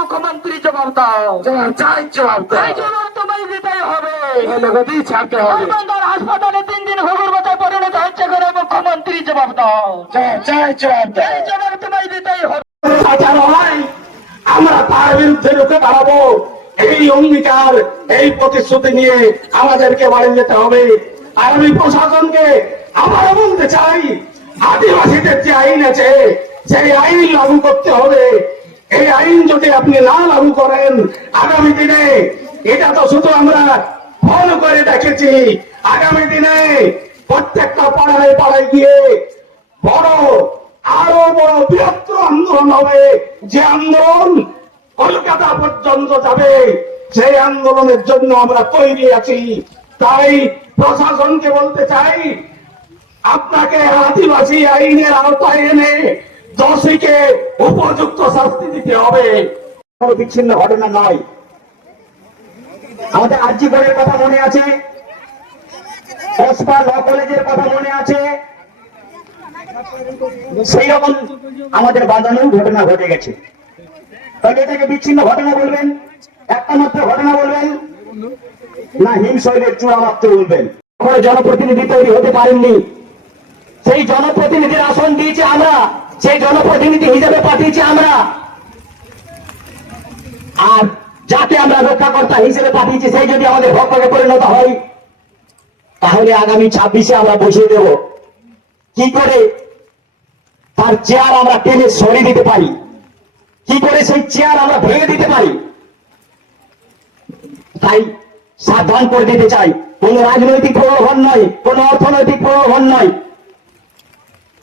মুখ্যমন্ত্রী জবাব দাও চাই জবাব হবে তিন দিন দাও দিতেই হবে হয় আমরা তার বিরুদ্ধে রুখে এই অঙ্গীকার, এই প্রতিশ্রুতি নিয়ে আমাদেরকে বাড়ি যেতে হবে। আর আমি প্রশাসনকে আবারও বলতে চাই আদিবাসীদের যে আইন আছে, সেই আইন লাগু করতে হবে। এই আইন যদি আপনি না লাগু করেন, আগামী দিনে এটা তো শুধু আমরা ফোন করে দেখেছি, আগামী দিনে প্রত্যেকটা পাড়ায় পাড়ায় গিয়ে বড়, আরও বড় বৃহত্তর আন্দোলন হবে। যে আন্দোলন কলকাতা পর্যন্ত যাবে, সেই আন্দোলনের জন্য আমরা তৈরি আছি। তাই প্রশাসনকে বলতে চাই আপনাকে আদিবাসী আইনের আওতায় এনে দোষীকে উপযুক্ত শাস্তি দিতে হবে। কোনো বিচ্ছিন্ন ঘটনা নয়। আমাদের আর্যিকরের কথা মনে আছে? ল কলেজের কথা মনে আছে? সেই রকম আমাদের বাজানোর ঘটনা ঘটে গেছে। তাহলে এটাকে বিচ্ছিন্ন ঘটনা বলবেন? একটা মাত্র ঘটনা বলবেন? না, হিমশৈলের চূড়া মাত্র বলবেন জনপ্রতিনিধি তৈরি হতে পারেননি। সেই জনপ্রতিনিধির আসন দিয়েছে আমরা, সেই জনপ্রতিনিধি হিসেবে পাঠিয়েছি আমরা। আর যাকে আমরা রক্ষাকর্তা হিসেবে পাঠিয়েছি, সেই যদি আমাদের ভক্তকে পরিণত হয়, তাহলে আগামী ছাব্বিশে আমরা বসিয়ে দেব। কি করে তার চেয়ার আমরা টেনে সরিয়ে দিতে পারি? কি করে সেই চেয়ার আমরা ভেঙে দিতে পারি? তাই সাবধান করে দিতে চাই। কোন রাজনৈতিক প্রলোভন নয়, কোন অর্থনৈতিক প্রলোভন নয়।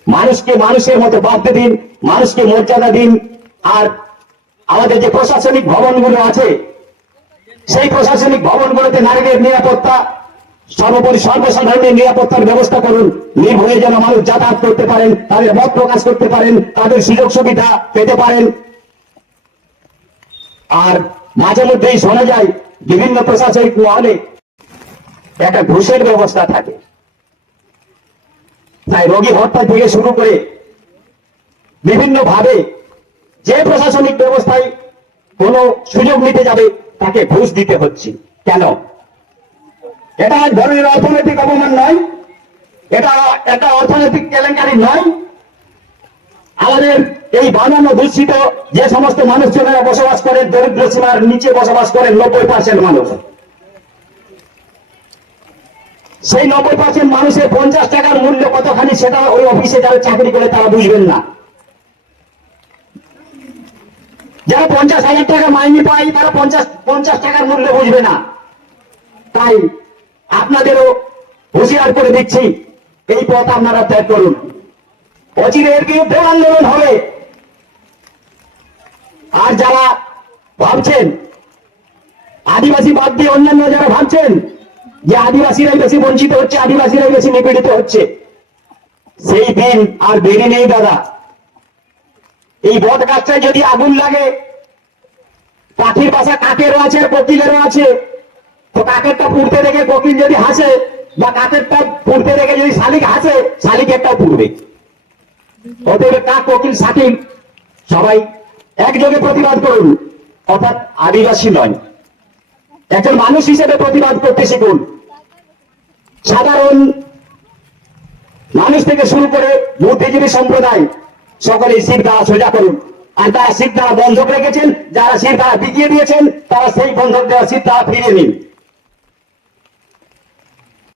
মানুষকে মানুষের মতো বাঁধতে দিন, মানুষকে মর্যাদা দিন। আর আমাদের যে প্রশাসনিক ভবনগুলো আছে, সেই প্রশাসনিক ভবনগুলোতে নারীদের নিরাপত্তা, সর্বোপরি সর্বসাধারণের নিরাপত্তার ব্যবস্থা করুন। নির্ভয়ে যেন মানুষ যাতায়াত করতে পারেন, তাদের মত প্রকাশ করতে পারেন, তাদের সুযোগ সুবিধা পেতে পারেন। আর মাঝে মধ্যেই শোনা যায়, বিভিন্ন প্রশাসনিক মহলে একটা ঘুষের ব্যবস্থা থাকে। তাই রোগী হত্যা থেকে শুরু করে বিভিন্ন ভাবে যে প্রশাসনিক ব্যবস্থায় কোনো সুযোগ নিতে যাবে, তাকে ঘুষ দিতে হচ্ছে। কেন? এটা এক ধরনের অর্থনৈতিক অপমান নয়। এটা একটা অর্থনৈতিক কেলেঙ্কারি নয়। আমাদের এই বানানো দূষিত যে সমস্ত মানুষজনেরা বসবাস করেন, দরিদ্র সীমার নিচে বসবাস করেন, নব্বই পার্সেন্ট মানুষ। সেই নব্বই পার্সেন্ট মানুষের পঞ্চাশ কতখানি সেটা ওই অফিসে যারা চাকরি করে, তারা বুঝবেন না। যারা পঞ্চাশ হাজার টাকা মাইনে পায়, তারা পঞ্চাশ পঞ্চাশ টাকার মূল্য বুঝবে না। তাই আপনাদেরও হুঁশিয়ার করে দিচ্ছি, এই পথ আপনারা ত্যাগ করুন। অচিরে এর বিরুদ্ধে আন্দোলন হবে। আর যারা ভাবছেন, আদিবাসী বাদ দিয়ে অন্যান্য যারা ভাবছেন, যে আদিবাসীরাই বেশি বঞ্চিত হচ্ছে, আদিবাসীরাই বেশি নিপীড়িত হচ্ছে সেই দিন আর দেরি নেই দাদা। এই বট গাছটায় যদি আগুন লাগে, পাখির বাসা কাকেরও আছে, আর কোকিলেরও আছে। তো কাকেরটা পুড়তে দেখে কোকিল যদি হাসে, বা কাকেরটা পুড়তে দেখে যদি শালিক হাসে শালিক একটাও পুড়বে। অতএব কাক কোকিল শাকিল সবাই একযোগে প্রতিবাদ করুন। অর্থাৎ আদিবাসী নয়। একজন মানুষ হিসেবে প্রতিবাদ করতে শিখুন। সাধারণ মানুষ থেকে শুরু করে বুদ্ধিজীবী সম্প্রদায় সকলে শিব দ্বারা সোজা করুন। আর তারা শিব দ্বারা বন্ধক রেখেছেন, যারা শিব দ্বারা বিকিয়ে দিয়েছেন, তারা সেই বন্ধক দেওয়া শিব দ্বারা ফিরিয়ে নিন।